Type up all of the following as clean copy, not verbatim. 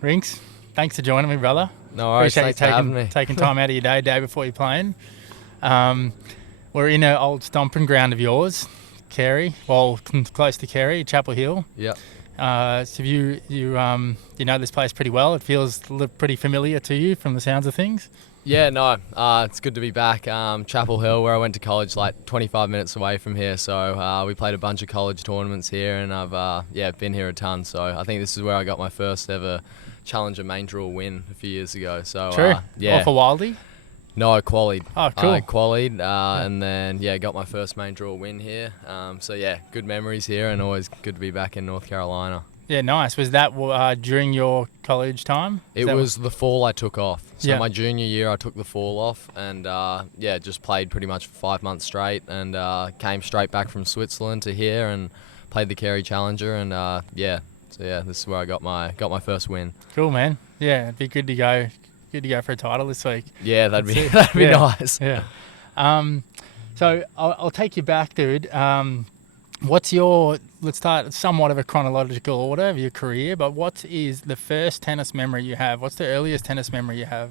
Rinks, thanks for joining me, brother. No worries, Appreciate thanks for having me. taking time out of your day before you're playing. We're in an old stomping ground of yours, Cary, close to Cary, Chapel Hill. Yep. So you know this place pretty well. It feels pretty familiar to you from the sounds of things. Yeah, no, it's good to be back. Chapel Hill, where I went to college, like 25 minutes away from here. So we played a bunch of college tournaments here, and I've been here a ton. So I think this is where I got my first ever Challenger main draw win a few years ago. So True. yeah. Or for Wildy? No, I qualied. Oh, cool. I qualied, and then got my first main draw win here. So yeah, good memories here, and always good to be back in North Carolina. Yeah, nice. Was that during your college time? It was the fall I took off. So Yeah. my junior year, I took the fall off, and just played pretty much for 5 months straight, and came straight back from Switzerland to here and played the Cary Challenger, and this is where I got my first win. Cool, man. Yeah, it'd be good to go. Good to go for a title this week. Yeah, that'd be Yeah. nice. Yeah. So I'll take you back, dude. Let's start somewhat of a chronological order of your career, but what is the first tennis memory you have? What's the earliest tennis memory you have?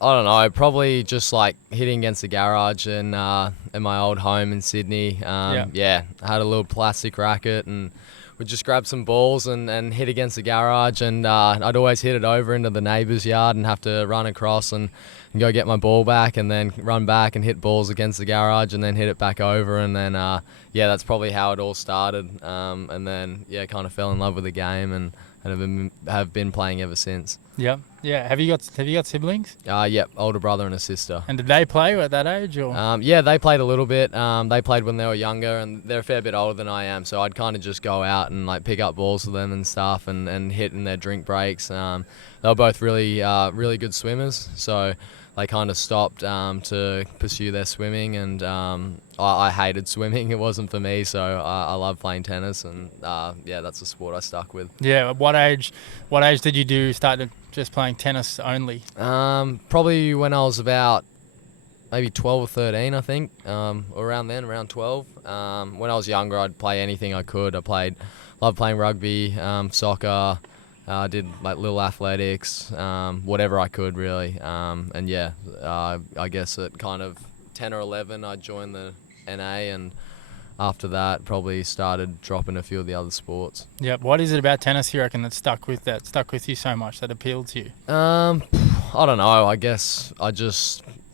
I don't know, probably just like hitting against the garage in my old home in Sydney. I had a little plastic racket and would just grab some balls and hit against the garage, and I'd always hit it over into the neighbour's yard and have to run across and go get my ball back, and then run back and hit balls against the garage and then hit it back over, and then that's probably how it all started, and then kind of fell in love with the game and have been playing ever since. Yeah. Have you got siblings? Older brother and a sister. And did they play at that age, or? They played a little bit. They played when they were younger, and they're a fair bit older than I am, so I'd kind of just go out and like pick up balls for them and stuff, and hit in their drink breaks. They were both really good swimmers, so they kind of stopped to pursue their swimming, and I hated swimming. It wasn't for me, so I love playing tennis, and that's the sport I stuck with. Yeah. At what age did you start just playing tennis only? Probably when I was about maybe 12 or 13, I think, around 12. When I was younger, I'd play anything I could. Loved playing rugby, soccer. I did like little athletics, whatever I could really. I guess at kind of 10 or 11, I joined the NA, and after that, probably started dropping a few of the other sports. Yeah. What is it about tennis you reckon that stuck with you so much, that appealed to you? I don't know. I guess I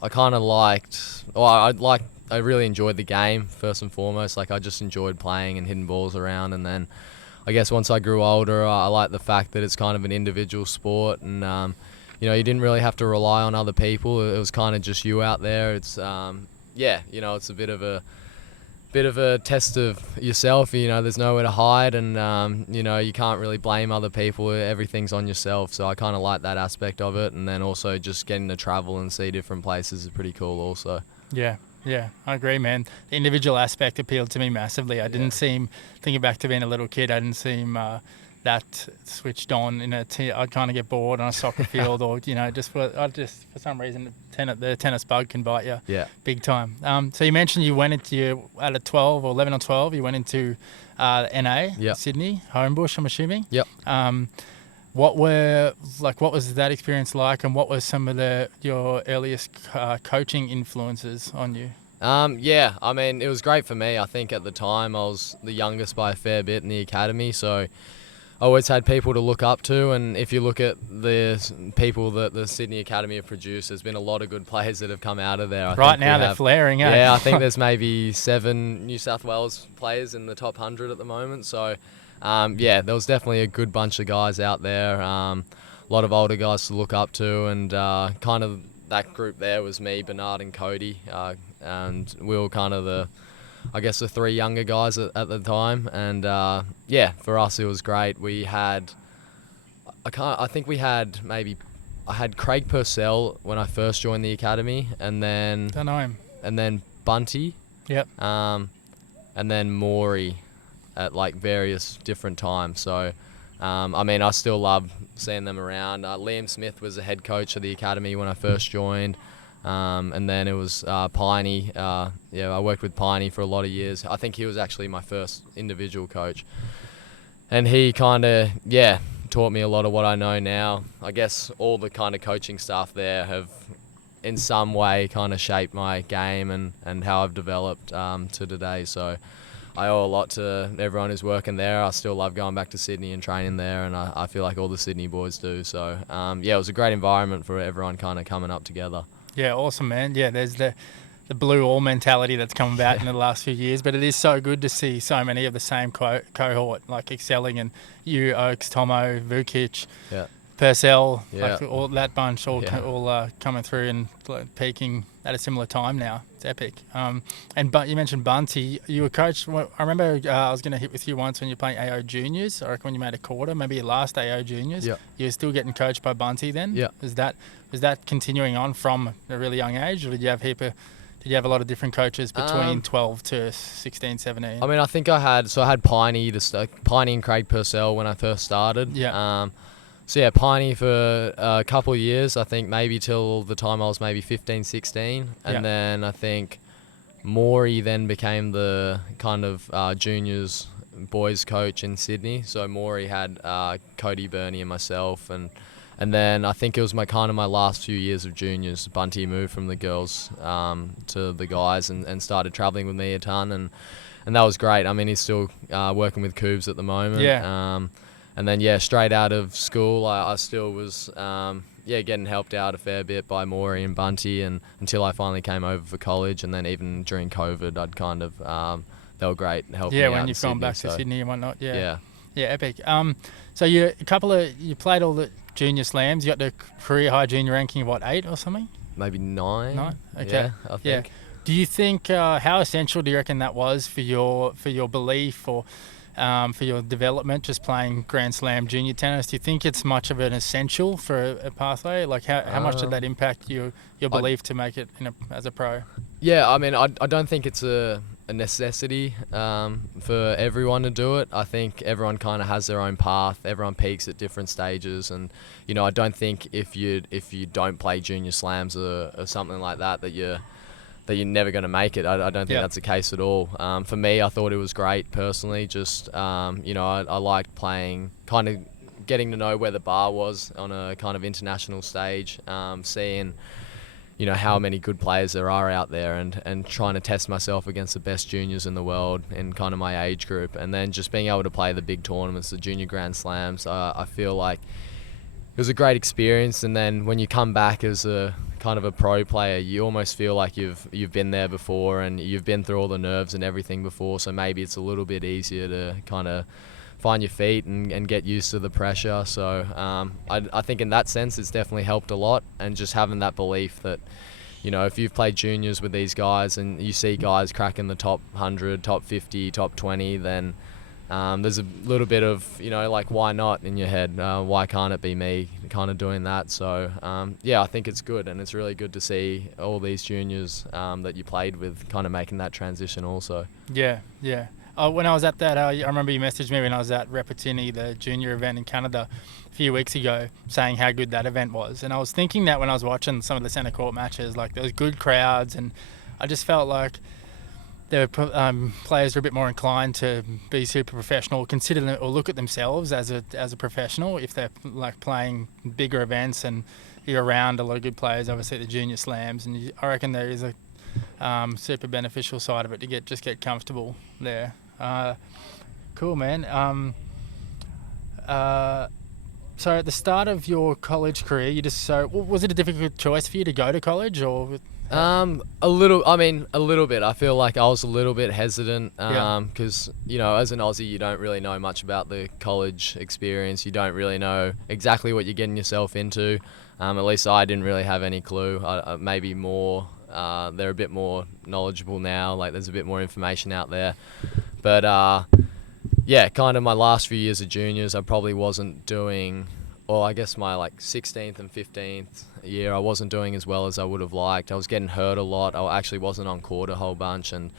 kind of liked. I really enjoyed the game first and foremost. Like I just enjoyed playing and hitting balls around, and then I guess once I grew older, I liked the fact that it's kind of an individual sport, and you didn't really have to rely on other people. It was kind of just you out there. It's it's a bit of a test of yourself. There's nowhere to hide, and you can't really blame other people. Everything's on yourself. So I kind of like that aspect of it, and then also just getting to travel and see different places is pretty cool also. Yeah, I agree, man. The individual aspect appealed to me massively. Thinking back to being a little kid, I didn't seem that switched on. I'd kind of get bored on a soccer field, or for some reason the tennis bug can bite you. Yeah, big time. So you mentioned you went into at 12 or 11 or 12. You went into NA, Sydney, Homebush, I'm assuming. Yep. What was that experience like, and what were some of your earliest coaching influences on you? I mean, it was great for me. I think at the time I was the youngest by a fair bit in the academy, so I always had people to look up to, and if you look at the people that the Sydney Academy have produced, there's been a lot of good players that have come out of there. Right now they're flaring out. Yeah, I think there's maybe 7 New South Wales players in the top 100 at the moment, so there was definitely a good bunch of guys out there, a lot of older guys to look up to, and kind of that group there was me, Bernard and Cody, and we were kind of the 3 younger guys at the time, and for us it was great. We had, I had Craig Purcell when I first joined the academy, and then don't know him, and then Bunty, and then Maury at like various different times. So I still love seeing them around. Liam Smith was the head coach of the academy when I first joined. And then it was Piney. I worked with Piney for a lot of years. I think he was actually my first individual coach. And he kind of, taught me a lot of what I know now. I guess all the kind of coaching staff there have in some way kind of shaped my game and how I've developed to today. So I owe a lot to everyone who's working there. I still love going back to Sydney and training there, and I feel like all the Sydney boys do. So it was a great environment for everyone kind of coming up together. Yeah, awesome, man. Yeah, there's the blue all mentality that's come about in the last few years, but it is so good to see so many of the same cohort like excelling, and you, Oaks, Tomo, Vukic, Purcell, like all that bunch all coming through and peaking at a similar time now. It's epic. But you mentioned Bunty. You were coached. I remember I was going to hit with you once when you were playing AO Juniors. I reckon when you made a quarter, maybe your last AO Juniors. Yeah. You were still getting coached by Bunty then. Yeah. Was that continuing on from a really young age, or did you have a lot of different coaches between 12 to 16, 17? I mean, I think I had Piney Piney and Craig Purcell when I first started. Yeah. So yeah, Piney for a couple of years, I think maybe till the time I was maybe 15, 16. And then I think Maury then became the kind of juniors boys coach in Sydney. So Maury had Cody, Bernie and myself. And then I think it was my last few years of juniors. Bunty moved from the girls to the guys and started travelling with me a ton. And that was great. I mean, he's still working with Coobs at the moment. Yeah. And then, straight out of school, I still was, getting helped out a fair bit by Maury and Bunty until I finally came over for college. And then even during COVID, I'd kind of, they were great helping me out when you've gone Sydney, back to Sydney and whatnot. Yeah, epic. So you played all the junior slams. You got the career high junior ranking of 8 or something? Maybe 9. 9? Okay. Yeah, I think. Yeah. Do you think, how essential do you reckon that was for your belief or for your development, just playing Grand Slam junior tennis? Do you think it's much of an essential for a pathway? Like how much did that impact your belief to make it as a pro? Yeah, I mean, I don't think it's a necessity for everyone to do it. I think everyone kind of has their own path. Everyone peaks at different stages, and I don't think if you don't play junior slams or something like that you're never going to make it. I don't think that's the case at all. For me, I thought it was great personally. Just I liked playing, kind of getting to know where the bar was on a kind of international stage, seeing how many good players there are out there, and trying to test myself against the best juniors in the world in kind of my age group, and then just being able to play the big tournaments, the junior Grand Slams. I feel like it was a great experience. And then when you come back as a kind of a pro player, you almost feel like you've been there before and you've been through all the nerves and everything before, so maybe it's a little bit easier to kind of find your feet and get used to the pressure. So I think in that sense it's definitely helped a lot, and just having that belief that if you've played juniors with these guys and you see guys cracking the top 100, top 50, top 20, then there's a little bit of like, why not in your head, why can't it be me kind of doing that. So I think it's good, and it's really good to see all these juniors that you played with kind of making that transition also. Yeah. When I was at that, I remember you messaged me when I was at Repetini, the junior event in Canada a few weeks ago, saying how good that event was. And I was thinking that when I was watching some of the centre court matches, like there was good crowds, and I just felt like the players are a bit more inclined to be super professional, consider them, or look at themselves as a professional if they're like playing bigger events, and you're around a lot of good players, obviously at the junior slams, and I reckon there is a super beneficial side of it to get comfortable there. Cool, man. So at the start of your college career, was it a difficult choice for you to go to college, or? A little bit. I feel like I was a little bit hesitant because, as an Aussie, you don't really know much about the college experience. You don't really know exactly what you're getting yourself into. At least I didn't really have any clue. Maybe more, they're a bit more knowledgeable now. Like there's a bit more information out there. But kind of my last few years of juniors, I probably wasn't doing, or I guess my 16th and 15th year, I wasn't doing as well as I would have liked. I was getting hurt a lot. I actually wasn't on court a whole bunch, and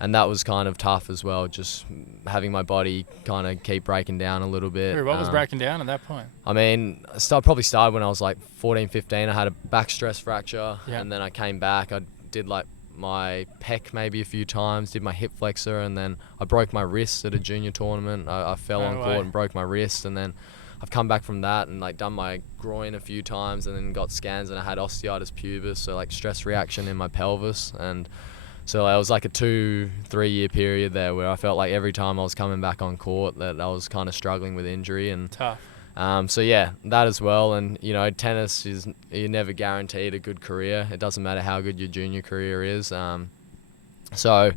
that was kind of tough as well, just having my body kind of keep breaking down a little bit. What was breaking down at that point? I mean, probably started when I was 14, 15. I had a back stress fracture, and then I came back. I did my pec maybe a few times, did my hip flexor, and then I broke my wrist at a junior tournament. I fell on court and broke my wrist, and then I've come back from that and like done my groin a few times, and then got scans and I had osteitis pubis, so like stress reaction in my pelvis. And so it was like a 2-3 year period there where I felt like every time I was coming back on court that I was kind of struggling with injury. And Tough. so yeah, that as well. And you know, tennis is, you're never guaranteed a good career. It doesn't matter how good your junior career is. So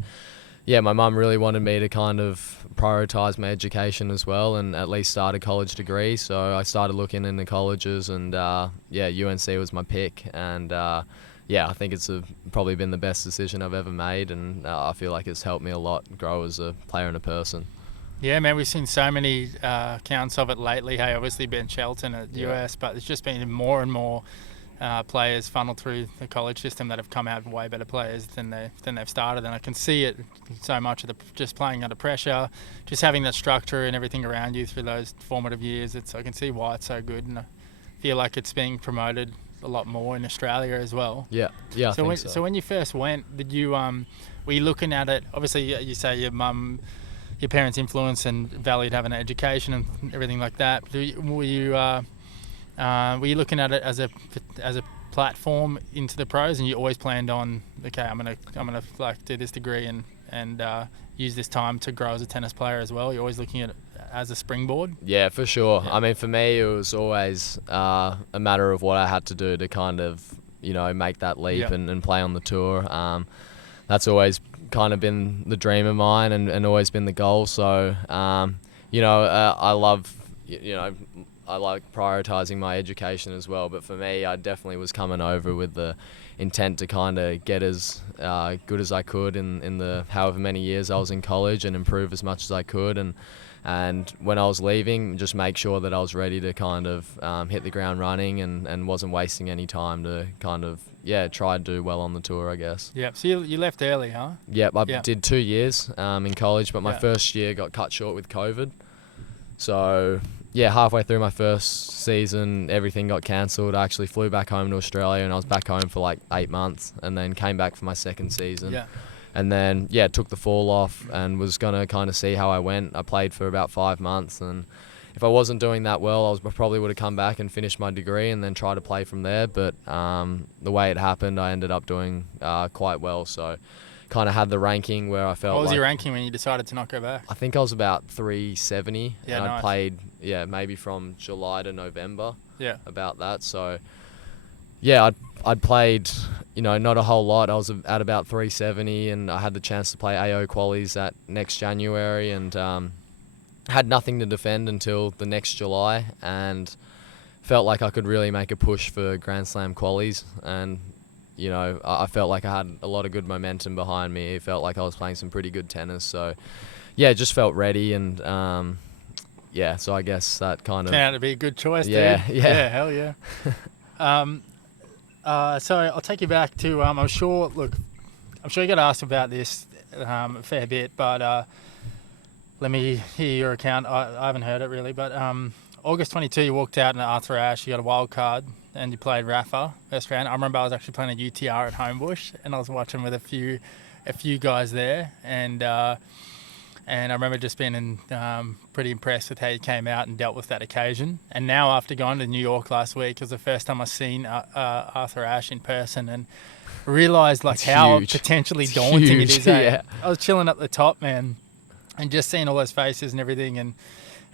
yeah, my mum really wanted me to kind of prioritise my education as well, and at least start a college degree. So I started looking into colleges, and yeah, UNC was my pick. And yeah, I think it's probably been the best decision I've ever made, and I feel like it's helped me a lot grow as a player and a person. Yeah, man, we've seen so many accounts of it lately. Hey, obviously Ben Shelton at US, but there's just been more and more players funneled through the college system that have come out way better players than they've started. And I can see it so much of just playing under pressure, just having that structure and everything around you through those formative years. I can see why it's so good, and I feel like it's being promoted a lot more in Australia as well. Yeah, I think so. So when you first went, did you were you looking at it? Obviously, you say your parents' influence and valued having an education and everything like that. Were you looking at it as a platform into the pros, and you always planned on, okay, I'm gonna like do this degree and use this time to grow as a tennis player as well? You're always looking at it as a springboard? Yeah, for sure. Yeah. I mean, for me, it was always a matter of what I had to do to kind of, you know, make that leap and play on the tour. That's always kind of been the dream of mine, and always been the goal. So, you know, I like prioritizing my education as well. But for me, I definitely was coming over with the intent to kind of get as good as I could in the however many years I was in college, and improve as much as I could. And when I was leaving, just make sure that I was ready to kind of hit the ground running, and wasn't wasting any time to kind of, try to do well on the tour, I guess. Yeah. So you left early, huh? Yep, I did 2 years in college, but my first year got cut short with COVID. So, yeah, halfway through my first season, everything got cancelled. I actually flew back home to Australia, and I was back home for like 8 months, and then came back for my second season. Yeah. And then, took the fall off and was going to kind of see how I went. I played for about 5 months, and if I wasn't doing that well, I probably would have come back and finished my degree and then try to play from there. But the way it happened, I ended up doing quite well. So kind of had the ranking where I felt What was like, your ranking when you decided to not go back? I think I was about 370. Yeah, and nice. I played, maybe from July to November. Yeah. About that. So, I'd played, not a whole lot. I was at about 370, and I had the chance to play AO qualies that next January, and had nothing to defend until the next July, and felt like I could really make a push for Grand Slam qualies. And I felt like I had a lot of good momentum behind me. It felt like I was playing some pretty good tennis. So, just felt ready, and so I guess that kind of turned out to be a good choice, dude. Yeah. Yeah, hell yeah. So I'll take you back to, I'm sure you got asked about this a fair bit, but let me hear your account. I haven't heard it really, but August 22, you walked out in Arthur Ashe, you got a wild card, and you played Rafa first round. I remember I was actually playing a UTR at Homebush, and I was watching with a few guys there, and I remember just being pretty impressed with how you came out and dealt with that occasion. And now, after going to New York last week, it was the first time I've seen Arthur Ashe in person, and realised like how huge. potentially It's daunting huge, it is. Eh? yeah. I was chilling up the top, man, and just seeing all those faces and everything. And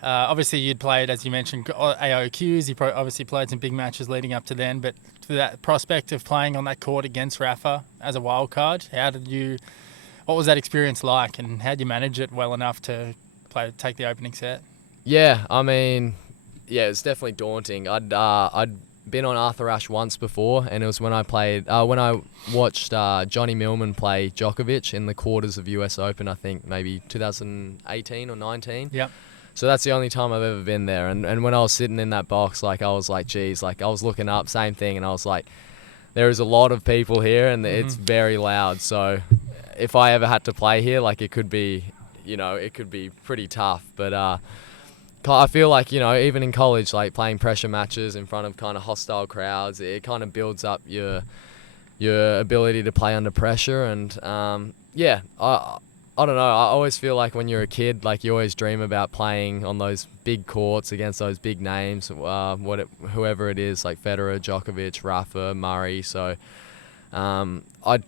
obviously, you'd played, as you mentioned, AOQs. You obviously played some big matches leading up to then. But for that prospect of playing on that court against Rafa as a wild card, what was that experience like, and how did you manage it well enough to take the opening set? Yeah, I mean, it's definitely daunting. I'd been on Arthur Ashe once before, and it was when I watched Johnny Millman play Djokovic in the quarters of US Open, I think maybe 2018 or 19. Yep. So that's the only time I've ever been there. And when I was sitting in that box, like, I was like, geez, like, I was looking up, same thing, and I was like, there is a lot of people here, and it's very loud. So if I ever had to play here, like, it could be pretty tough. But I feel like, even in college, like, playing pressure matches in front of kind of hostile crowds, it kind of builds up your ability to play under pressure. And I I don't know. I always feel like when you're a kid, like you always dream about playing on those big courts against those big names, whoever it is, like Federer, Djokovic, Rafa, Murray. So I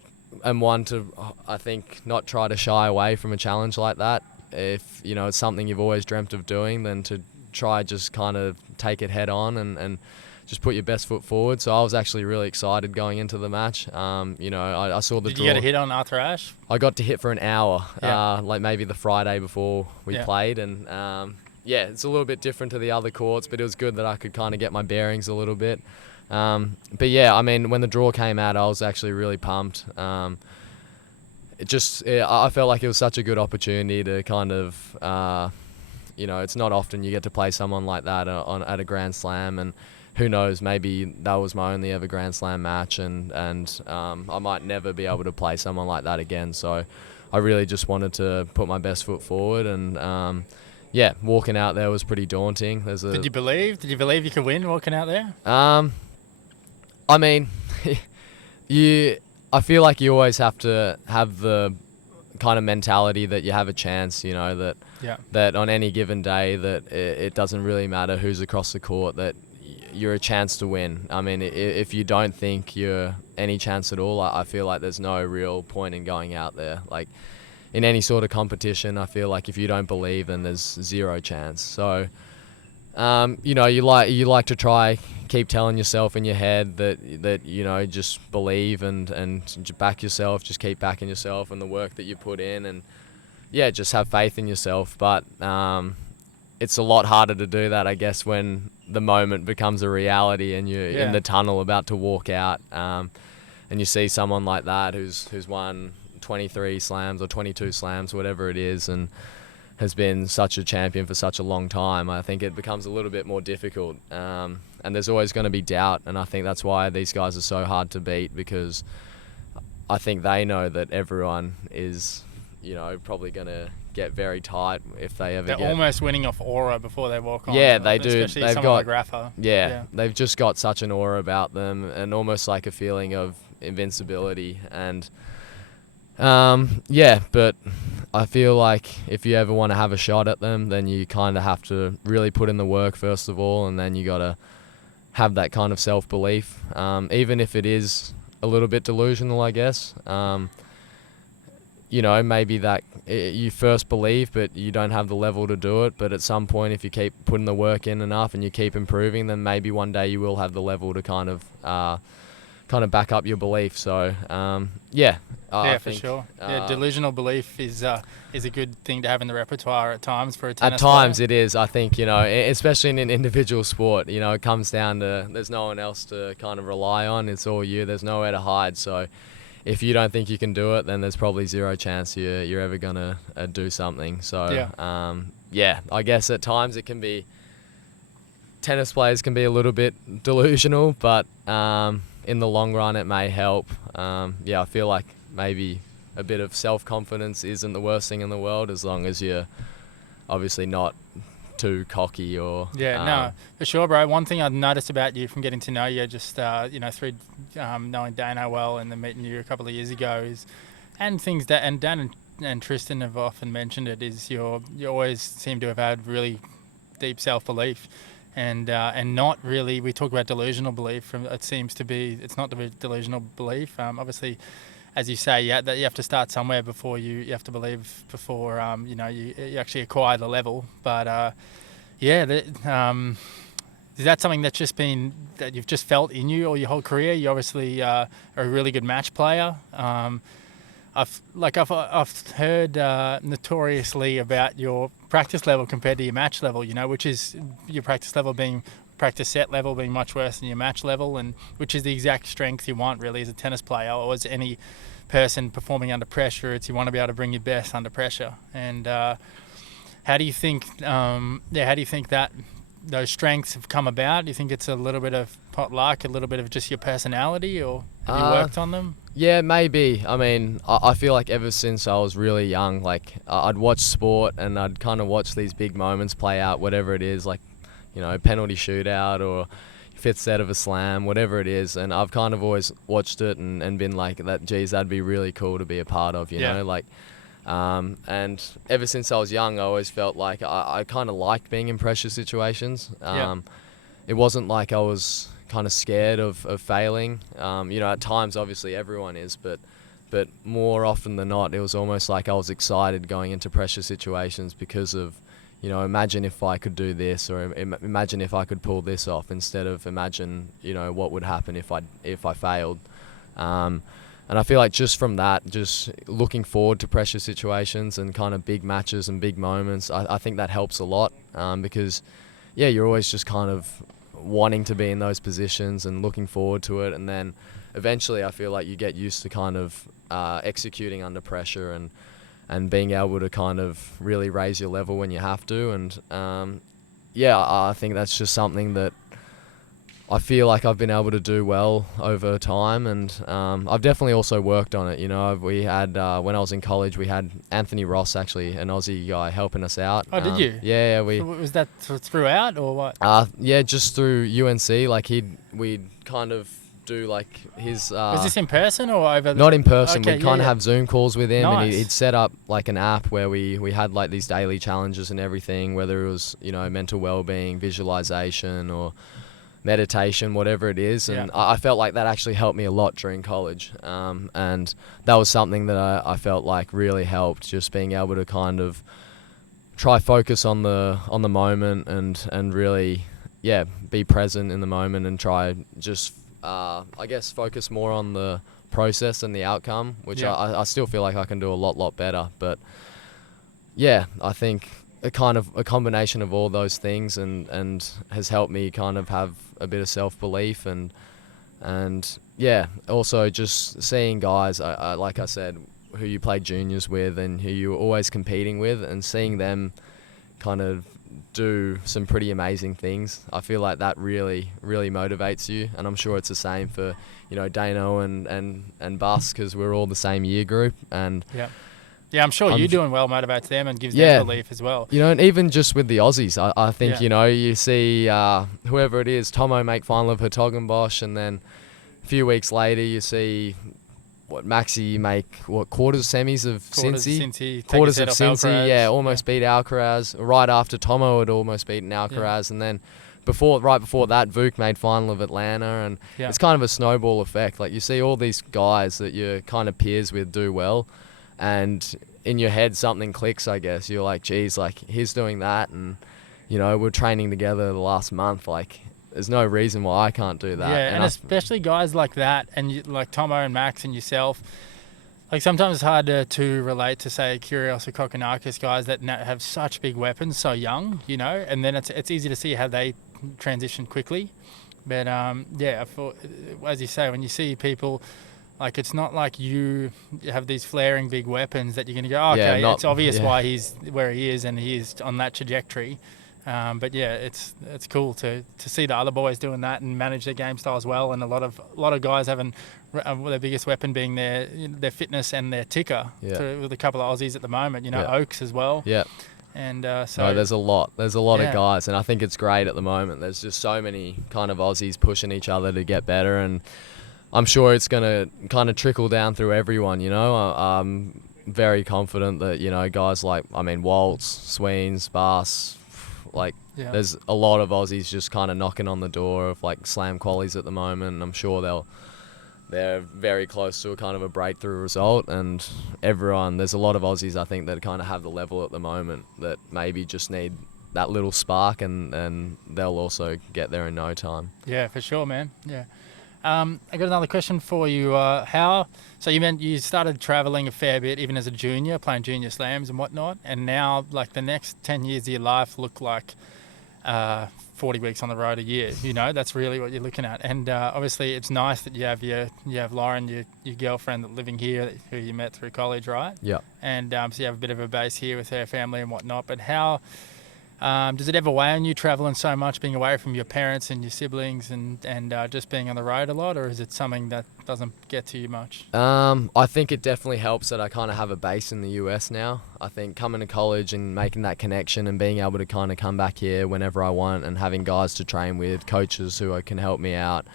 am one to, I think, not try to shy away from a challenge like that. If it's something you've always dreamt of doing, then to try just kind of take it head on and just put your best foot forward. So I was actually really excited going into the match. I saw the Did draw. you get a hit on Arthur Ashe? I got to hit for an hour, Yeah. like maybe the Friday before we played. And it's a little bit different to the other courts, but it was good that I could kind of get my bearings a little bit. But yeah, I mean, when the draw came out, I was actually really pumped. I felt like it was such a good opportunity to kind of, it's not often you get to play someone like that at a Grand Slam, and who knows, maybe that was my only ever Grand Slam match, and I might never be able to play someone like that again. So I really just wanted to put my best foot forward, and walking out there was pretty daunting. Did you believe? Did you believe you could win walking out there? I mean, I feel like you always have to have the kind of mentality that you have a chance, that on any given day that it doesn't really matter who's across the court, that you're a chance to win. I mean, if you don't think you're any chance at all, I feel like there's no real point in going out there. Like in any sort of competition, I feel like if you don't believe, then there's zero chance. So, you like to try keep telling yourself in your head that just believe and back yourself, just keep backing yourself and the work that you put in, and just have faith in yourself. But it's a lot harder to do that, I guess, when the moment becomes a reality and you're in the tunnel about to walk out, and you see someone like that who's won 23 slams or 22 slams, whatever it is, and has been such a champion for such a long time. I think it becomes a little bit more difficult, and there's always going to be doubt, and I think that's why these guys are so hard to beat, because I think they know that everyone is probably going to get very tight if they ever They're almost winning off aura before they walk on. Yeah, they do. Especially They've someone got like Rafa. They've just got such an aura about them, and almost like a feeling of invincibility. And but I feel like if you ever want to have a shot at them, then you kind of have to really put in the work first of all, and then you got to have that kind of self-belief, even if it is a little bit delusional, I guess. Maybe that you first believe, but you don't have the level to do it. But at some point, if you keep putting the work in enough and you keep improving, then maybe one day you will have the level to kind of back up your belief. So, I for think, sure. Delusional belief is a good thing to have in the repertoire at times for a tennis At times player. it is. I think, especially in an individual sport, it comes down to there's no one else to kind of rely on. It's all you. There's nowhere to hide. So if you don't think you can do it, then there's probably zero chance you're ever going to do something. So, I guess at times it can be, tennis players can be a little bit delusional, but in the long run it may help. I feel like maybe a bit of self-confidence isn't the worst thing in the world, as long as you're obviously not too cocky or... No, for sure, bro. One thing I've noticed about you from getting to know you, just through knowing Dano well and then meeting you a couple of years ago, is, and things that, and Dan and Tristan have often mentioned it, is you always seem to have had really deep self-belief, and not really, we talk about delusional belief, it seems to be, it's not the delusional belief. Obviously, as you say, you have to start somewhere before you have to believe before you actually acquire the level. But is that something that's just been, that you've just felt in you all your whole career? You obviously are a really good match player. I've heard notoriously about your practice level compared to your match level, which is your practice set level being much worse than your match level, and which is the exact strength you want really as a tennis player, or as any person performing under pressure. It's, you want to be able to bring your best under pressure. And how do you think that those strengths have come about? Do you think it's a little bit of pot luck, a little bit of just your personality, or have you worked on them? Yeah, maybe. I mean, I feel like ever since I was really young, like I'd watch sport and I'd kind of watch these big moments play out, whatever it is, like, penalty shootout or fifth set of a slam, whatever it is. And I've kind of always watched it and been like, geez, that'd be really cool to be a part of, you know? Like, And ever since I was young, I always felt like I kind of liked being in pressure situations. It wasn't like I was kind of scared of failing. At times, obviously, everyone is, but more often than not, it was almost like I was excited going into pressure situations because of, imagine if I could do this, or imagine if I could pull this off, instead of imagine, what would happen if I failed. And I feel like just from that, just looking forward to pressure situations and kind of big matches and big moments, I think that helps a lot, because, you're always just kind of wanting to be in those positions and looking forward to it. And then eventually I feel like you get used to kind of executing under pressure and being able to kind of really raise your level when you have to. And I think that's just something that I feel like I've been able to do well over time, and I've definitely also worked on it. We had when I was in college, we had Anthony Ross, actually, an Aussie guy, helping us out. Oh, did you? Yeah, So was that throughout or what? Just through UNC. Like we'd kind of do like his. Was this in person or over? Not in person. Okay, We'd kind of have Zoom calls with him, Nice. and he'd set up like an app where we had like these daily challenges and everything, whether it was mental well-being, visualization, or meditation, whatever it is. And I felt like that actually helped me a lot during college, and that was something that I felt like really helped, just being able to kind of try focus on the moment and really be present in the moment, and try just I guess focus more on the process and the outcome, which I still feel like I can do a lot better. But I think a combination of all those things and has helped me kind of have a bit of self-belief, and also just seeing guys, I like I said, who you played juniors with and who you were always competing with, and seeing them kind of do some pretty amazing things. I feel like that really motivates you, and I'm sure it's the same for Dano and Bus, because we're all the same year group. And I'm sure you doing well motivates them and gives them belief as well. And even just with the Aussies, I think, you see whoever it is, Tomo make final of Hertogenbosch, and then a few weeks later you see Maxi make quarters semis of Cincy. Quarters of Cincy, almost beat Alcaraz. Right after Tomo had almost beaten Alcaraz, and then right before that, Vuk made final of Atlanta, and it's kind of a snowball effect. Like, you see all these guys that you're kind of peers with do well, and in your head something clicks, I guess. You're like, geez, like, he's doing that, and we're training together the last month. Like, there's no reason why I can't do that. Yeah, and especially guys like that, and like Tomo and Max and yourself. Like, sometimes it's hard to relate to, say, Kyrgios or Kokkinakis, guys that have such big weapons so young, and then it's easy to see how they transition quickly. But I thought, as you say, when you see people, like, it's not like you have these flaring big weapons that you're going to go, it's obvious why he's where he is and he is on that trajectory. But it's cool to see the other boys doing that and manage their game style as well. And a lot of guys having their biggest weapon being their fitness and their ticker. With a couple of Aussies at the moment, Oaks as well. Yeah. And there's a lot of guys, and I think it's great at the moment. There's just so many kind of Aussies pushing each other to get better, and I'm sure it's going to kind of trickle down through everyone. I'm very confident that guys like, Waltz, Sweens, Bass, there's a lot of Aussies just kind of knocking on the door of like slam qualies at the moment, and I'm sure they're very close to a kind of a breakthrough result. And there's a lot of Aussies, I think, that kind of have the level at the moment that maybe just need that little spark, and they'll also get there in no time. Yeah, for sure, man. Yeah. I got another question for you. So you started traveling a fair bit, even as a junior, playing junior slams and whatnot, and now, like, the next 10 years of your life look like 40 weeks on the road a year. That's really what you're looking at. And obviously, it's nice that you have Lauren, your girlfriend, living here, who you met through college, right? Yeah. And so you have a bit of a base here with her family and whatnot. But how does it ever weigh on you, traveling so much, being away from your parents and your siblings, and just being on the road a lot, or is it something that doesn't get to you much? I think it definitely helps that I kind of have a base in the US now. I think coming to college and making that connection and being able to kind of come back here whenever I want, and having guys to train with, coaches who can help me out,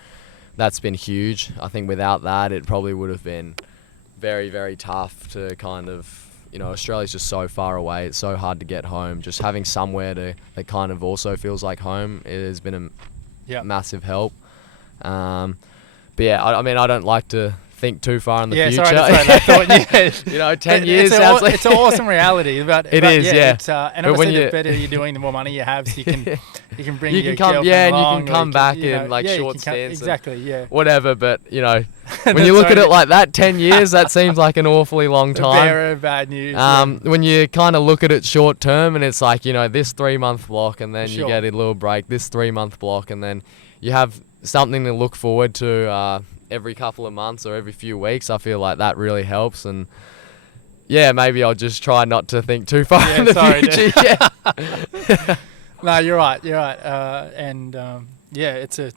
that's been huge. I think without that, it probably would have been very, very tough to kind of Australia's just so far away. It's so hard to get home. Just having somewhere that kind of also feels like home, it has been a massive help. But yeah, I don't like to think too far in the future. Sorry to say that. 10 years sounds like... It's an awesome reality. It is. And obviously the better you're doing, the more money you have, so you can bring your come, girlfriend and along, you can come back in short stints. Exactly, whatever, but, when you look at it like that, 10 years, that seems like an awfully long time. Bearer of bad news. When you kind of look at it short term, and it's like, this 3-month block, and then you get a little break, this 3-month block, and then you have something to look forward to every couple of months or every few weeks. I feel like that really helps, and maybe I'll just try not to think too far in the future. No, you're right. It's a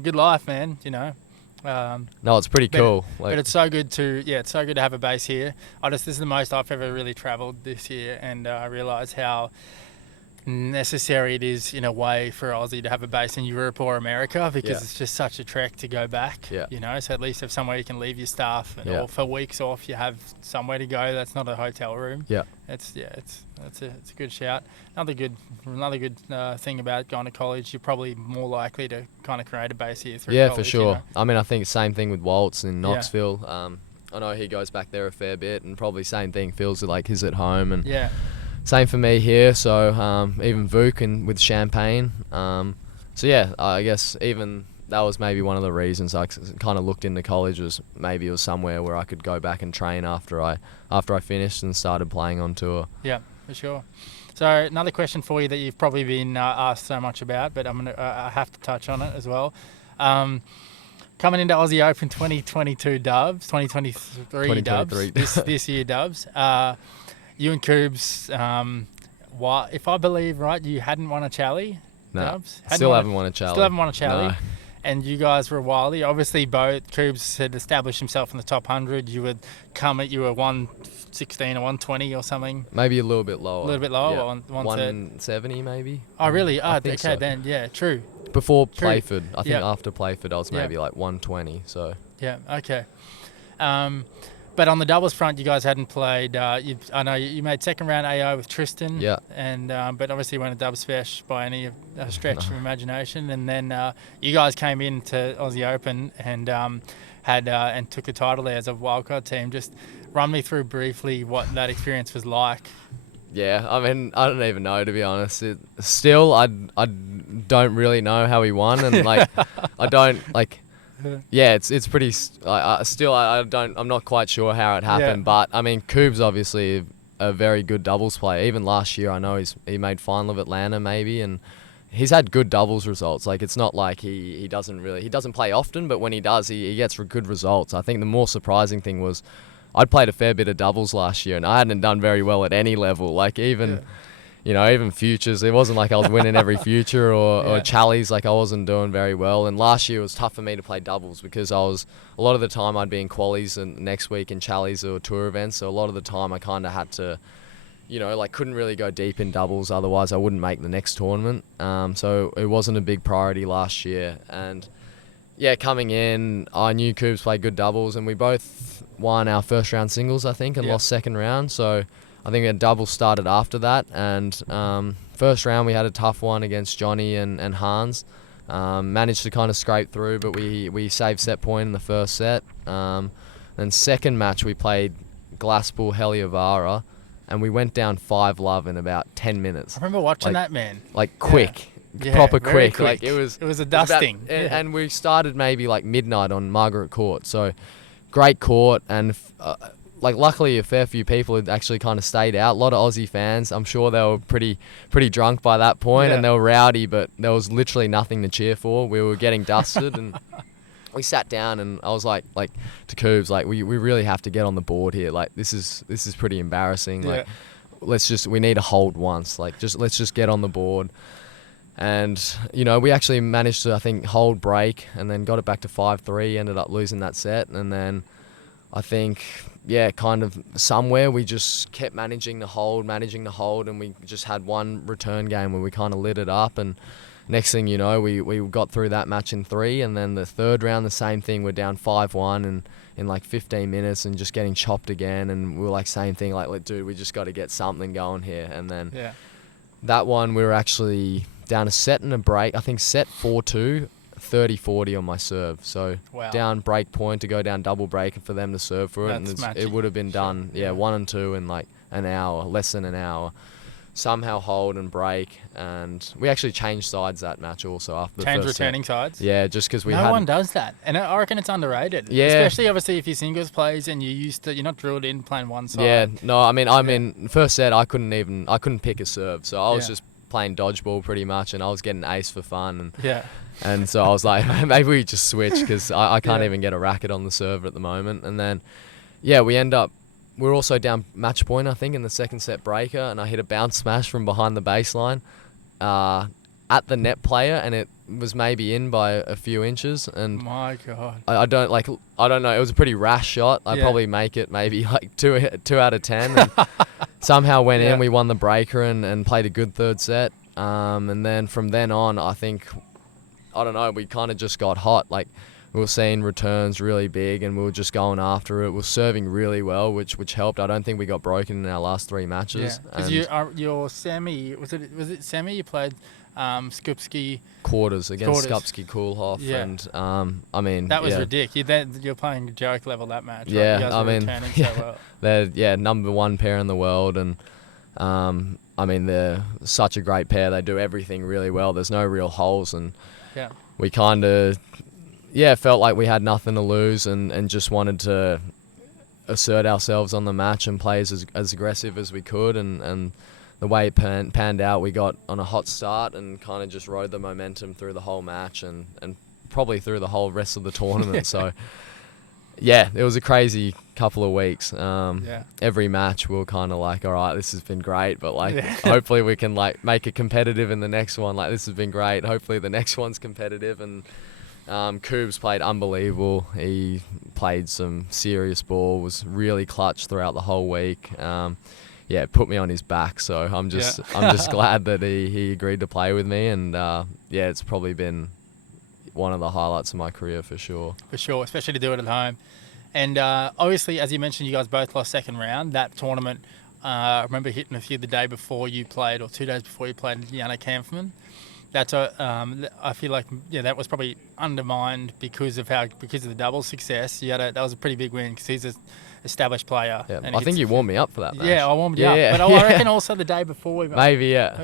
good life, man. No, it's pretty cool. But it's so good to have a base here. This is the most I've ever really travelled this year, and I realise how necessary it is in a way for Aussie to have a base in Europe or America, because it's just such a trek to go back. So at least have somewhere you can leave your stuff, and or for weeks off you have somewhere to go that's not a hotel room. It's a good shout. Another good thing about going to college, you're probably more likely to kind of create a base here through college. For sure. I think same thing with Waltz in Knoxville. I know he goes back there a fair bit, and probably same thing feels like he's at home, and same for me here. So even Vuk and with Champagne. I guess even that was maybe one of the reasons I kind of looked into college, was maybe it was somewhere where I could go back and train after I finished and started playing on tour. Yeah, for sure. So another question for you that you've probably been asked so much about, but I have to touch on it as well. Coming into Aussie Open 2022 dubs, 2023 dubs, this year dubs. You and Coobs, if I believe right, you hadn't won a Chally dubs? Still haven't won a Chally. No. And you guys were wily. Obviously, both Coobs had established himself in the top 100. You were 116 or 120 or something. Maybe a little bit lower. 170 maybe. Oh, really? Okay, so. Then, true. Before Playford. I think after Playford, I was maybe like 120. So. Yeah, okay. But on the doubles front, you guys hadn't played. I know you made second round AO with Tristan. Yeah. And but obviously you weren't a dubs fish by any stretch of imagination. And then you guys came into Aussie Open and and took the title there as a wildcard team. Just run me through briefly what that experience was like. Yeah, I don't even know, to be honest. I don't really know how he won, and I don't like. Yeah, it's pretty. I'm not quite sure how it happened, but Coob's obviously a very good doubles player. Even last year, I know he made final of Atlanta maybe, and he's had good doubles results. It's not like he doesn't play often, but when he does, he gets good results. I think the more surprising thing was, I'd played a fair bit of doubles last year, and I hadn't done very well at any level. Even futures, it wasn't like I was winning every future or Challies, I wasn't doing very well. And last year it was tough for me to play doubles because a lot of the time I'd be in qualies and next week in Challies or tour events. So a lot of the time I kind of had to, couldn't really go deep in doubles. Otherwise I wouldn't make the next tournament. So it wasn't a big priority last year. And coming in, I knew Coobs played good doubles, and we both won our first round singles, I think, and lost second round. So I think a double started after that, and first round we had a tough one against Johnny and Hans. Managed to kind of scrape through, but we saved set point in the first set. Then second match we played Glasspool Heliovara, and we went down 5-love in about 10 minutes. I remember watching that, man. Quick. Proper quick. Quick. It was a dusting. And we started maybe midnight on Margaret Court, so great court, and luckily a fair few people had actually kind of stayed out. A lot of Aussie fans. I'm sure they were pretty drunk by that point, and they were rowdy, but there was literally nothing to cheer for. We were getting dusted, and we sat down, and I was like to Coobs, we really have to get on the board here. This is pretty embarrassing. We need to hold once. Let's just get on the board. And, we actually managed to, I think, hold break and then got it back to 5-3, ended up losing that set. And then I think, kind of somewhere we just kept managing to hold, and we just had one return game where we kind of lit it up. And next thing you know, we got through that match in 3, and then the third round, the same thing. We're down 5-1 and in like 15 minutes and just getting chopped again, and we were like, same thing, like, dude, we just got to get something going here. And then that one, we were actually down a set and a break. I think set 4-2, 30-40 on my serve. So down break point to go down double break and for them to serve for it. And it would have been done, 1 and 2 in like an hour, less than an hour. Somehow hold and break, and we actually changed sides that match also after the Change first returning set. sides? Yeah, just because No one does that. And I reckon it's underrated. Yeah. Especially, obviously, if you're singles plays and you're not drilled in playing one side. Yeah, no, I mean, first set, I couldn't pick a serve. So I was just playing dodgeball pretty much, and I was getting ace for fun. And so I was like, maybe we just switch, because I can't even get a racket on the serve at the moment. And then, we're also down match point, I think, in the second set breaker, and I hit a bounce smash from behind the baseline at the net player, and it was maybe in by a few inches. And my God, I don't know. It was a pretty rash shot. I'd probably make it maybe like 2 out of 10. And somehow went in. We won the breaker and played a good third set. And then from then on, I think, I don't know, we kind of just got hot. Like, we were seeing returns really big, and we were just going after it. We were serving really well, which helped. I don't think we got broken in our last 3 matches. Yeah, because your semi, was it semi? You played Skupski quarters against Skupski Kulhoff, and I mean that was ridiculous. You're playing joke level that match. Yeah, right? You guys I were mean, returning so well. They're number 1 pair in the world, and I mean, they're such a great pair. They do everything really well. There's no real holes, and we kind of felt like we had nothing to lose, and just wanted to assert ourselves on the match and play as aggressive as we could. And the way it panned out, we got on a hot start and kind of just rode the momentum through the whole match and probably through the whole rest of the tournament. So, it was a crazy couple of weeks. Every match we were kind of like, all right, this has been great, but like hopefully we can like make it competitive in the next one. Like, this has been great. Hopefully the next one's competitive. And Koob's played unbelievable. He played some serious ball, was really clutch throughout the whole week. Put me on his back. So I'm just glad that he agreed to play with me. And it's probably been one of the highlights of my career for sure. For sure, especially to do it at home. And obviously, as you mentioned, you guys both lost second round. That tournament, I remember hitting a few the day before you played, or 2 days before you played Jana Kampfman. That's I feel like that was probably undermined because of the double success. That was a pretty big win because he's an established player. Yeah, and I think you warmed me up for that match. Yeah, I warmed you up. But I reckon also the day before we maybe you had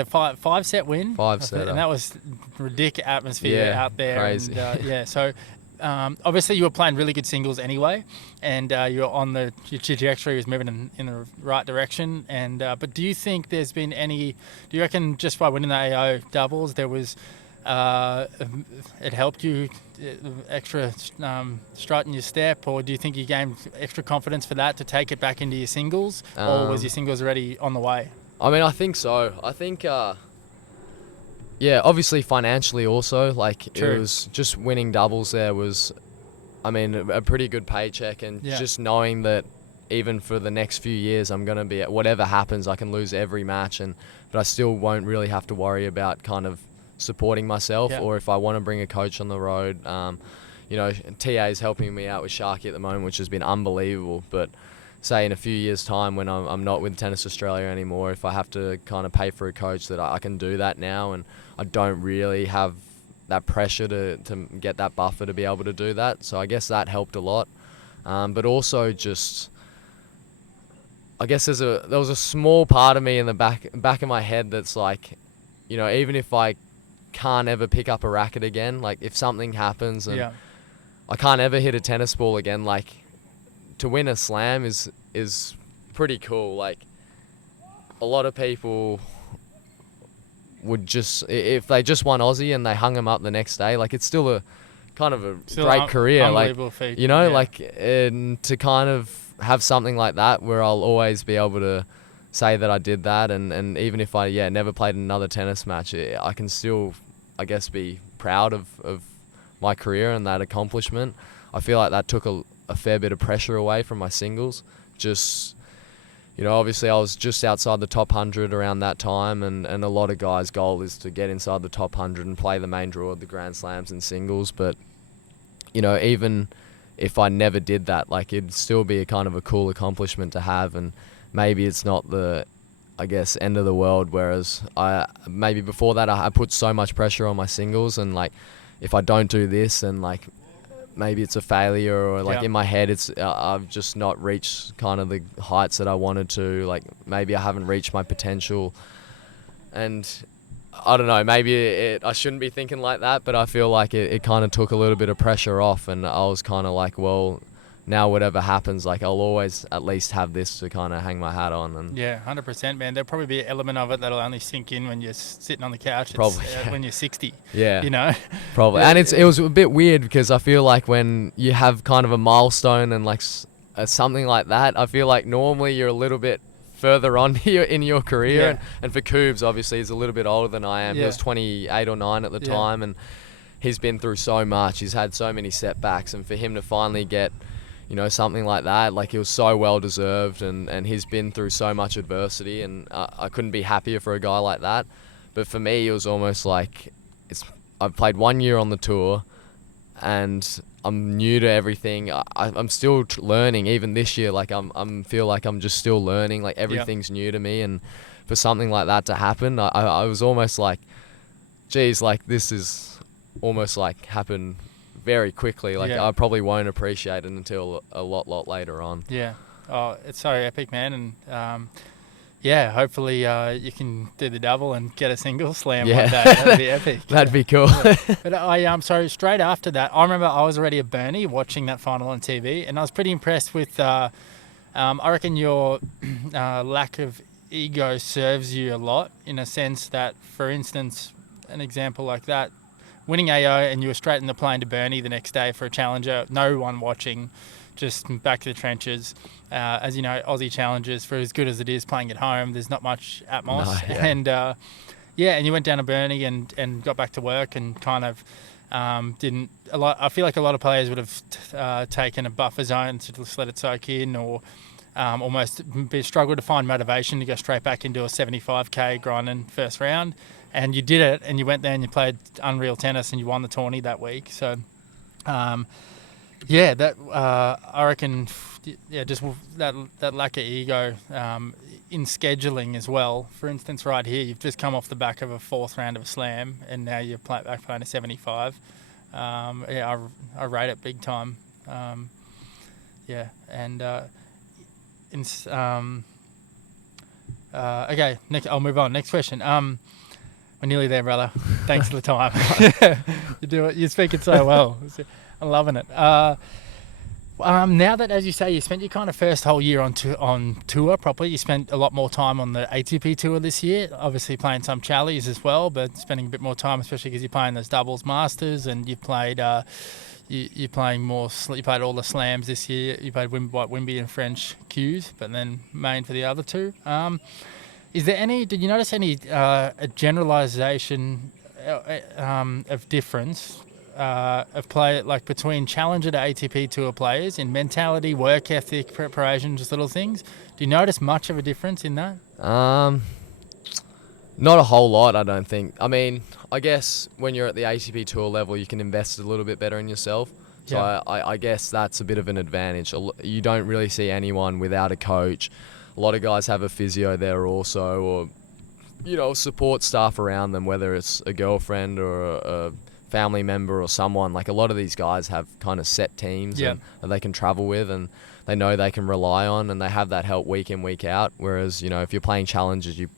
a 5-set win. 5-set, and that was ridiculous atmosphere out there. Crazy. And, so. Obviously, you were playing really good singles anyway, and your trajectory was moving in the right direction. And but do you think there's been do you reckon just by winning the AO doubles, there was it helped you extra strut in your step, or do you think you gained extra confidence for that to take it back into your singles, or was your singles already on the way? I mean, I think so. I think. Obviously financially also, like True. It was just winning doubles there was, I mean, a pretty good paycheck, and just knowing that even for the next few years I'm going to be, whatever happens, I can lose every match, but I still won't really have to worry about kind of supporting myself, or if I want to bring a coach on the road. TA is helping me out with Sharky at the moment, which has been unbelievable, but say in a few years' time when I'm not with Tennis Australia anymore, if I have to kind of pay for a coach, that I can do that now, and I don't really have that pressure to get that buffer to be able to do that. So I guess that helped a lot. But also just, I guess there was a small part of me in the back of my head that's like, even if I can't ever pick up a racket again, like if something happens and I can't ever hit a tennis ball again, like to win a slam is pretty cool. Like a lot of people would just, if they just won Aussie and they hung them up the next day, like it's still a kind of a great career, like feat, like, and to kind of have something like that where I'll always be able to say that I did that, and even if I never played another tennis match, I can still, I guess, be proud of my career and that accomplishment. I feel like that took a fair bit of pressure away from my singles. Just obviously I was just outside the top 100 around that time, and a lot of guys' goal is to get inside the top 100 and play the main draw of the Grand Slams and singles. But, even if I never did that, like, it'd still be a kind of a cool accomplishment to have, and maybe it's not the, I guess, end of the world, whereas maybe before that I put so much pressure on my singles, and, like, if I don't do this, and, like, maybe it's a failure, or, like, in my head it's I've just not reached kind of the heights that I wanted to. Like, maybe I haven't reached my potential, and I don't know, maybe I shouldn't be thinking like that, but I feel like it kind of took a little bit of pressure off, and I was kind of like, well, now whatever happens, like, I'll always at least have this to kind of hang my hat on. And yeah, 100%, man. There'll probably be an element of it that'll only sink in when you're sitting on the couch. Probably, when you're 60. Yeah. Probably. And it was a bit weird, because I feel like when you have kind of a milestone and, like, something like that, I feel like normally you're a little bit further on in your career. Yeah. And for Coobs, obviously, he's a little bit older than I am. Yeah. He was 28 or 9 at the time, and he's been through so much. He's had so many setbacks, and for him to finally get, something like that, like, it was so well deserved, and he's been through so much adversity, and I couldn't be happier for a guy like that. But for me, it was almost like I've played 1 year on the tour, and I'm new to everything. I'm still learning. Even this year, like, I'm feel like I'm just still learning. Like, everything's new to me, and for something like that to happen, I was almost like, geez, like, this is almost like happened very quickly. Like, I probably won't appreciate it until a lot later on. Yeah. Oh, it's so epic, man. And hopefully you can do the double and get a single slam one day. That'd be epic. That'd be cool. But so straight after that, I remember I was already a Bernie watching that final on TV, and I was pretty impressed with, I reckon your lack of ego serves you a lot, in a sense that, for instance, an example like that, winning AO and you were straight in the plane to Burnie the next day for a challenger, no one watching, just back to the trenches. As you know, Aussie challengers, for as good as it is playing at home, there's not much atmos. No, yeah. And you went down to Burnie and got back to work, and kind of I feel like a lot of players would have taken a buffer zone to just let it soak in, or almost struggle to find motivation to go straight back into a 75k grinding first round. And you did it, and you went there and you played unreal tennis, and you won the tourney that week. So, I reckon, just that lack of ego in scheduling as well. For instance, right here, you've just come off the back of a 4th round of a slam, and now you're back playing a 75. I rate it big time. Okay, I'll move on. Next question. We're nearly there, brother. Thanks for the time. You do it. You're speaking so well. I'm loving it. Now that, as you say, you spent your kind of first whole year on tour properly, you spent a lot more time on the ATP Tour this year, obviously playing some challies as well, but spending a bit more time, especially because you're playing those doubles masters, and you've played, you're playing more, you played all the slams this year. You played Wimby and French Qs, but then main for the other two. Did you notice any a generalisation of difference of play, like, between challenger to ATP Tour players in mentality, work ethic, preparation, just little things? Do you notice much of a difference in that? Not a whole lot, I don't think. I mean, I guess when you're at the ATP Tour level, you can invest a little bit better in yourself. So I guess that's a bit of an advantage. You don't really see anyone without a coach. A lot of guys have a physio there also, or, support staff around them, whether it's a girlfriend or a family member or someone. Like, a lot of these guys have kind of set teams that they can travel with, and they know they can rely on, and they have that help week in, week out. Whereas, if you're playing challenges, you're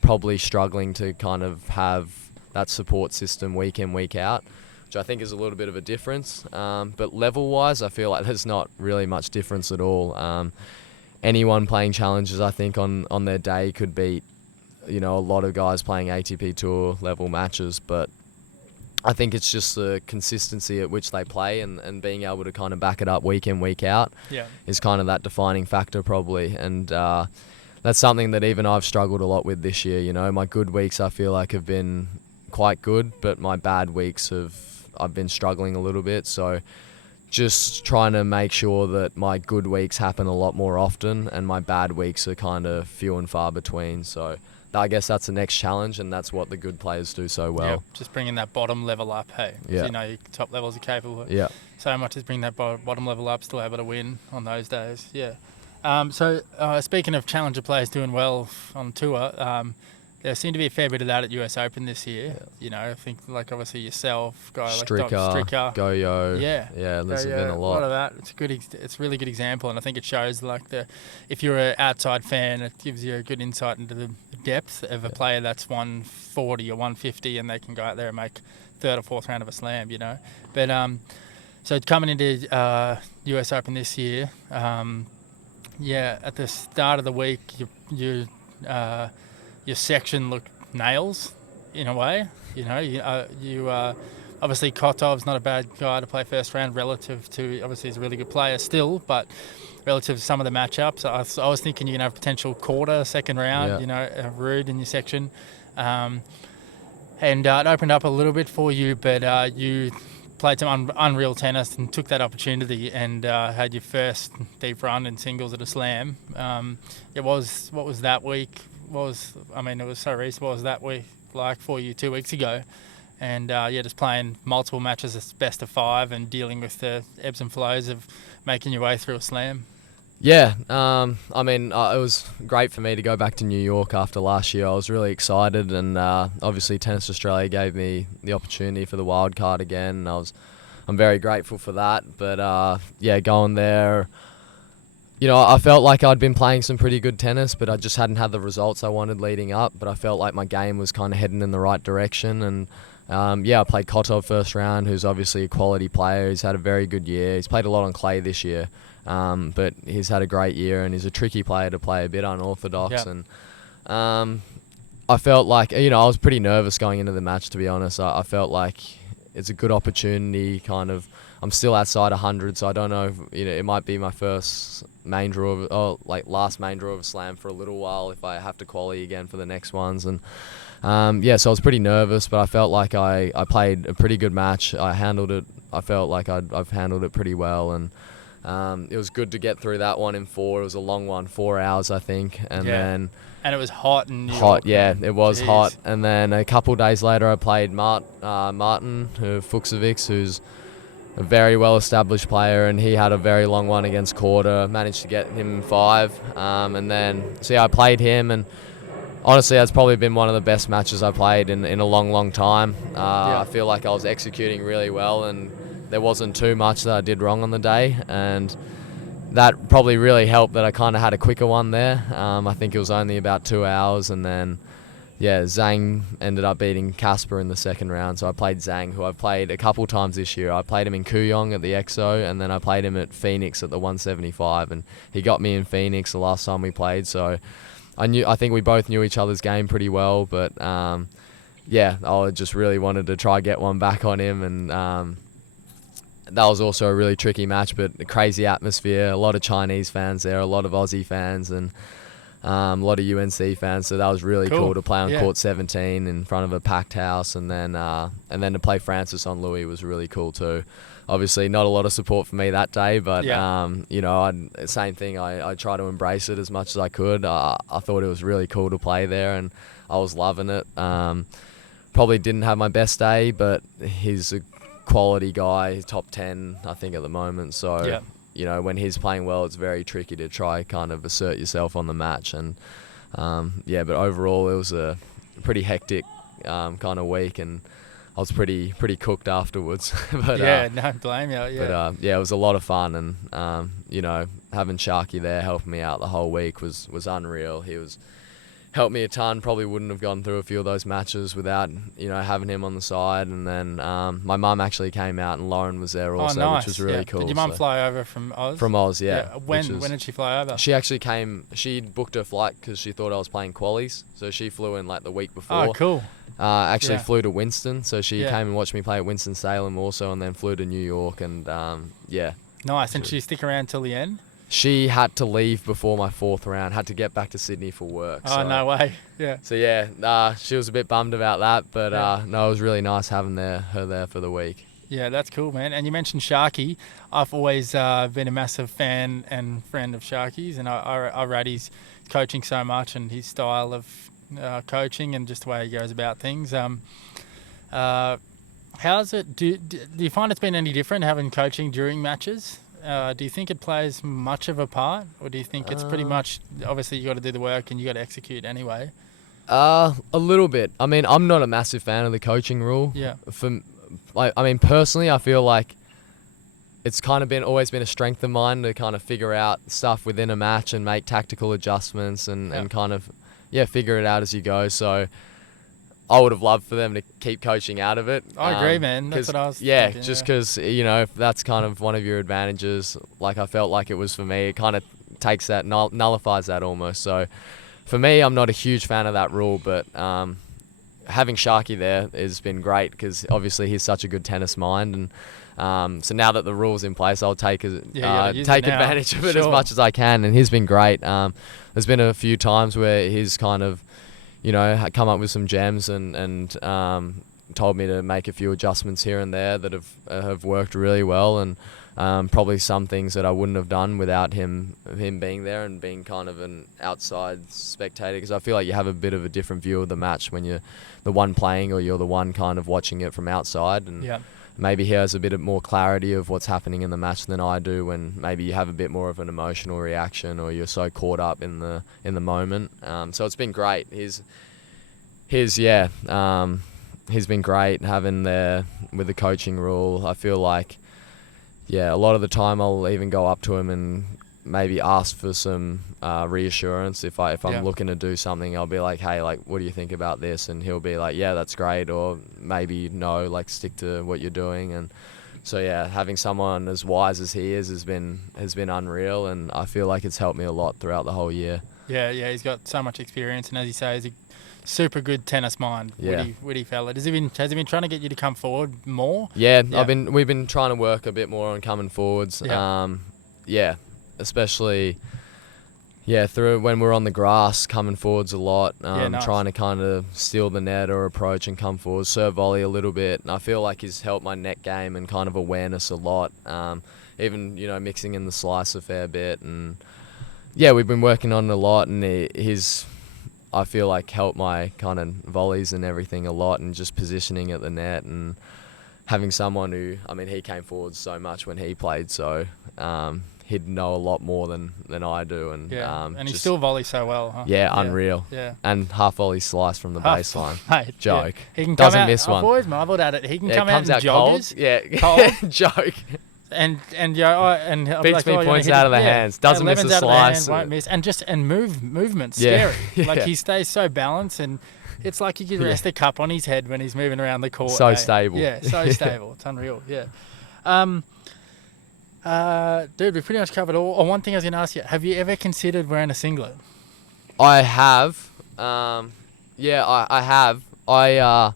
probably struggling to kind of have that support system week in, week out, which I think is a little bit of a difference. But level-wise, I feel like there's not really much difference at all. Anyone playing challenges, I think, on their day could beat, a lot of guys playing ATP Tour level matches, but I think it's just the consistency at which they play, and being able to kind of back it up week in, week out is kind of that defining factor probably. And that's something that even I've struggled a lot with this year. My good weeks I feel like have been quite good, but my bad weeks I've been struggling a little bit. So just trying to make sure that my good weeks happen a lot more often and my bad weeks are kind of few and far between. So I guess that's the next challenge, and that's what the good players do so well. Yep, just bringing that bottom level up, hey. Yeah. So, your top levels are capable of Yeah. so much as bring that bottom level up, still able to win on those days. Yeah. Speaking of challenger players doing well on tour, there seemed to be a fair bit of that at US Open this year. Yeah. I think obviously yourself, guy like Stricker, Go-Yo. Yeah. Yeah, there's been a A lot. lot of that. It's a really good example, and I think it shows if you're an outside fan, it gives you a good insight into the depth of a player that's 140 or 150, and they can go out there and make third or fourth round of a slam. But so coming into US Open this year, at the start of the week, your section looked nails in a way. Obviously Kotov's not a bad guy to play first round relative to, obviously he's a really good player still, but relative to some of the matchups, I was thinking you're going to have potential quarter, second round, Rude in your section. And it opened up a little bit for you, but you played some unreal tennis and took that opportunity and had your first deep run in singles at a slam. What was that week? It was so recent. What was that week like for you 2 weeks ago? And just playing multiple matches as best of 5 and dealing with the ebbs and flows of making your way through a slam. Yeah, it was great for me to go back to New York after last year. I was really excited, and obviously Tennis Australia gave me the opportunity for the wild card again. And I'm very grateful for that. But going there, I felt like I'd been playing some pretty good tennis, but I just hadn't had the results I wanted leading up. But I felt like my game was kind of heading in the right direction, and I played Kotov first round, who's obviously a quality player. He's had a very good year. He's played a lot on clay this year. But he's had a great year, and he's a tricky player to play, a bit unorthodox. Yep. And I felt like, I was pretty nervous going into the match, to be honest. I felt like it's a good opportunity, kind of. I'm still outside 100, so I don't know if, it might be my first main draw, last main draw of a slam for a little while if I have to quali again for the next ones. And so I was pretty nervous, but I felt like I played a pretty good match. I handled it. I felt like I've handled it pretty well, and it was good to get through that one in 4. It was a long one, 4 hours, I think. And it was hot in New York. Hot, yeah, it was hot. And then a couple of days later, I played Martin Fuchsovics, who's a very well-established player, and he had a very long one against Korda. Managed to get him in 5. I played him, and honestly, that's probably been one of the best matches I played in a long, long time. I feel like I was executing really well, and there wasn't too much that I did wrong on the day, and that probably really helped that I kind of had a quicker one there. I think it was only about 2 hours, and then Zhang ended up beating Casper in the second round. So I played Zhang, who I've played a couple times this year. I played him in Kooyong at the EXO, and then I played him at Phoenix at the 175, and he got me in Phoenix the last time we played. So I think we both knew each other's game pretty well, but I just really wanted to try get one back on him, and that was also a really tricky match, but a crazy atmosphere, a lot of Chinese fans there, a lot of Aussie fans, and a lot of UNC fans. So that was really cool to play on court 17 in front of a packed house, and then to play Francis on Louis was really cool too. Obviously, not a lot of support for me that day, but same thing. I try to embrace it as much as I could. I thought it was really cool to play there, and I was loving it. Probably didn't have my best day, but he's a quality guy. He's top 10, I think, at the moment. So, when he's playing well, it's very tricky to try kind of assert yourself on the match. And but overall, it was a pretty hectic kind of week, and I was pretty cooked afterwards. But don't blame you. Yeah. But it was a lot of fun, and having Sharky there helping me out the whole week was unreal. He was helped me a ton. Probably wouldn't have gone through a few of those matches without having him on the side. And then my mum actually came out, and Lauren was there also, nice. Which was really cool. Did your mum fly over from Oz? From Oz, yeah. When did she fly over? She actually came. She booked her flight because she thought I was playing qualies, so she flew in like the week before. Oh, cool. Flew to Winston, so she came and watched me play at Winston-Salem also, and then flew to New York, and Nice. And she stick around till the end? She had to leave before my 4th round, had to get back to Sydney for work. Oh, no way. Yeah. So, she was a bit bummed about that, but no, it was really nice having her there for the week. Yeah, that's cool, man. And you mentioned Sharky. I've always been a massive fan and friend of Sharky's, and I rate his coaching so much and his style of coaching and just the way he goes about things. How's it? Do you find it's been any different having coaching during matches? Do you think it plays much of a part, or do you think it's pretty much obviously you got to do the work and you got to execute anyway? A little bit. I mean, I'm not a massive fan of the coaching rule. Yeah. I mean, personally, I feel like it's kind of always been a strength of mine to kind of figure out stuff within a match and make tactical adjustments and kind of, figure it out as you go. So I would have loved for them to keep coaching out of it. I agree, man. That's what I was thinking. Just because, if that's kind of one of your advantages, like I felt like it was for me, it kind of takes that, nullifies that almost. So for me, I'm not a huge fan of that rule, but having Sharky there has been great because obviously he's such a good tennis mind. And so now that the rule's in place, I'll take advantage of it as much as I can. And he's been great. There's been a few times where he's kind of, come up with some gems and told me to make a few adjustments here and there that have worked really well, and probably some things that I wouldn't have done without him being there and being kind of an outside spectator, because I feel like you have a bit of a different view of the match when you're the one playing or you're the one kind of watching it from outside. And maybe he has a bit more clarity of what's happening in the match than I do, when maybe you have a bit more of an emotional reaction or you're so caught up in the moment. So it's been great. He's been great having there with the coaching rule. I feel like, a lot of the time I'll even go up to him and maybe ask for some reassurance. If I'm looking to do something, I'll be like, hey, like, what do you think about this? And he'll be like, yeah, that's great. Or maybe no, like, stick to what you're doing. And so, having someone as wise as he is has been unreal. And I feel like it's helped me a lot throughout the whole year. Yeah, he's got so much experience. And as you say, he's a super good tennis mind, witty fella. Has he been trying to get you to come forward more? Yeah. We've been trying to work a bit more on coming forwards. Especially through when we're on the grass, coming forwards a lot. Nice. Trying to kind of steal the net or approach and come forward, serve volley a little bit. And I feel like he's helped my net game and kind of awareness a lot. Even mixing in the slice a fair bit, and we've been working on it a lot. And he's, I feel like, helped my kind of volleys and everything a lot, and just positioning at the net, and having someone who, I mean, he came forward so much when he played, so he'd know a lot more than I do. And and he still volleys so well, huh? Unreal. And half volley slice from the baseline. Mate, joke. He can Doesn't come out, miss one. I've always marvelled at it. He can come out in cold. joggers. Cold. Joke. And Beats me points out of the hands. Doesn't miss a slice. Won't miss. And movement. Scary. Like, he stays so balanced, and it's like you could rest a cup on his head when he's moving around the court. So stable. Yeah, so stable. It's unreal. Yeah. Dude, we pretty much covered all. Oh, one thing I was going to ask you: have you ever considered wearing a singlet? I have. I have. I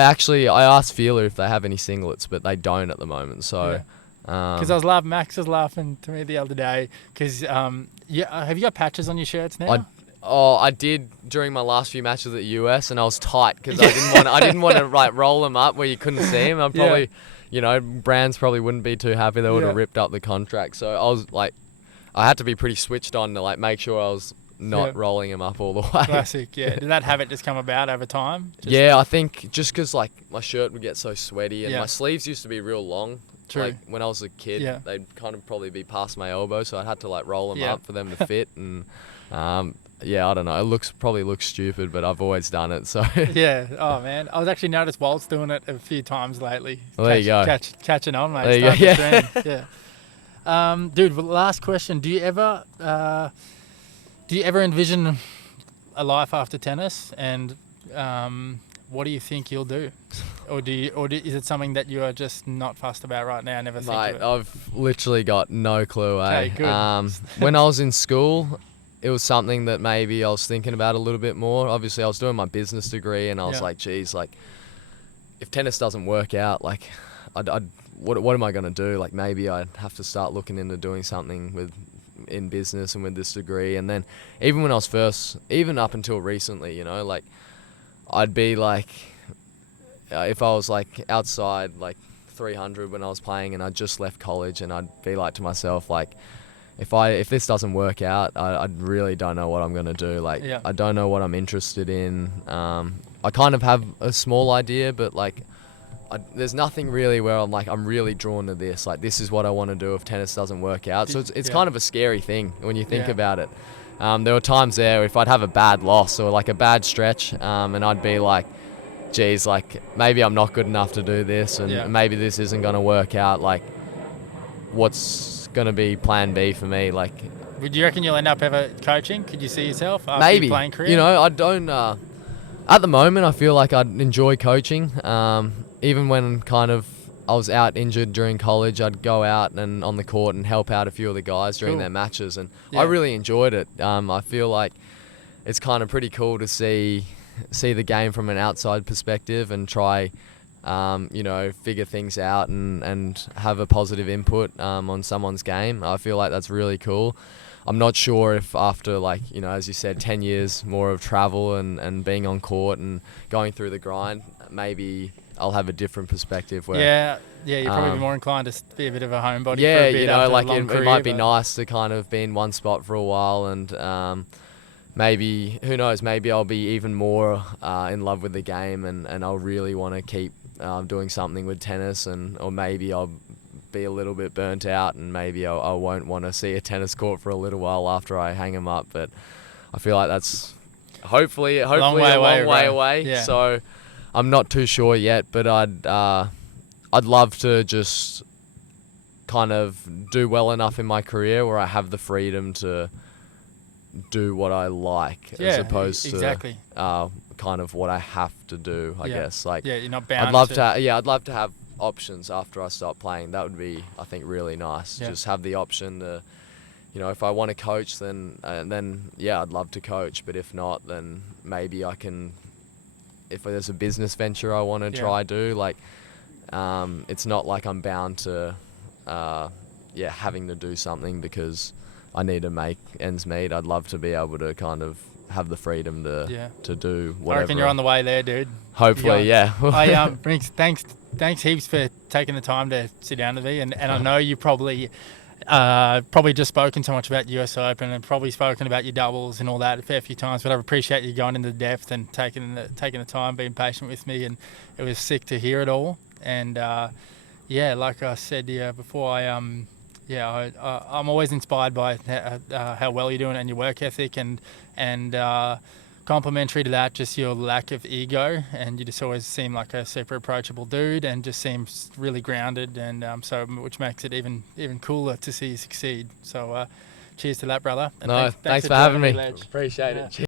asked Feeler if they have any singlets, but they don't at the moment. So, because Max was laughing to me the other day. Because have you got patches on your shirts now? I did during my last few matches at the US, and I was tight because I didn't want to like roll them up where you couldn't see them. I'd probably, brands probably wouldn't be too happy. They would have ripped up the contract. So I was like, I had to be pretty switched on to like make sure I was not rolling them up all the way. Classic, yeah. Did that habit just come about over time? I think just because like my shirt would get so sweaty, and my sleeves used to be real long. True. Like when I was a kid, they'd kind of probably be past my elbow, so I had to like roll them up for them to fit. And I don't know. It probably looks stupid, but I've always done it. So Oh man, I was actually noticed Walt's doing it a few times lately. Well, there you go. Catching on, mate. There you go. Yeah. Dude, last question. Do you ever envision a life after tennis, and what do you think you'll do? Or is it something that you are just not fussed about right now? Never think of it? I've literally got no clue. Okay, good. When I was in school, it was something that maybe I was thinking about a little bit more. Obviously, I was doing my business degree, and I was like, geez, like, if tennis doesn't work out, like, what am I going to do? Like, maybe I'd have to start looking into doing something in business and with this degree. And then even when I was even up until recently, like, I'd be like, if I was like outside like 300 when I was playing and I just left college, and I'd be like to myself, like, if this doesn't work out, I really don't know what I'm gonna do. Like, Yeah. I don't know what I'm interested in. I kind of have a small idea, but like, there's nothing really where I'm really drawn to this. Like, this is what I want to do if tennis doesn't work out. So it's kind of a scary thing when you think about it. There were times there if I'd have a bad loss or like a bad stretch, and I'd be like, geez, like, maybe I'm not good enough to do this, and maybe this isn't going to work out. Like, what's going to be plan B for me? Like, Would you reckon you'll end up ever coaching? Could you see yourself after maybe, your playing career? you know, I don't, at the moment I feel like I'd enjoy coaching. Even when kind of I was out injured during college, I'd go out and on the court and help out a few of the guys during their matches, and I really enjoyed it. I feel like it's kind of pretty cool to see the game from an outside perspective and try, figure things out and have a positive input on someone's game. I feel like that's really cool. I'm not sure if after, like, as you said, 10 years more of travel and being on court and going through the grind, maybe I'll have a different perspective where... you're probably more inclined to be a bit of a homebody for Yeah, a bit after like a long it career, might be but- nice to kind of be in one spot for a while, and maybe, who knows, maybe I'll be even more in love with the game, and I'll really want to keep doing something with tennis, or maybe I'll be a little bit burnt out, and maybe I won't want to see a tennis court for a little while after I hang them up. But I feel like that's hopefully a long way away. Yeah. So I'm not too sure yet, but I'd love to just kind of do well enough in my career where I have the freedom to do what I like, as opposed exactly. to kind of what I have to do, I guess. Like, you're not bound. I'd love to have options after I stop playing. That would be, I think, really nice. Yeah. Just have the option to, if I want to coach, then I'd love to coach. But if not, then maybe I can. If there's a business venture I want to try do, like, it's not like I'm bound to, having to do something because I need to make ends meet. I'd love to be able to kind of have the freedom to do whatever. I reckon you're on the way there, dude. Hopefully, Rinks, thanks heaps for taking the time to sit down with me, and I know you probably just spoken so much about US Open and probably spoken about your doubles and all that a fair few times, but I appreciate you going into depth and taking the time, being patient with me, and it was sick to hear it all. And like I said before, I'm always inspired by how well you're doing and your work ethic, and complementary to that, just your lack of ego, and you just always seem like a super approachable dude and just seems really grounded, and which makes it even cooler to see you succeed. So cheers to that, brother. And thanks for having me. Ledge. Appreciate it.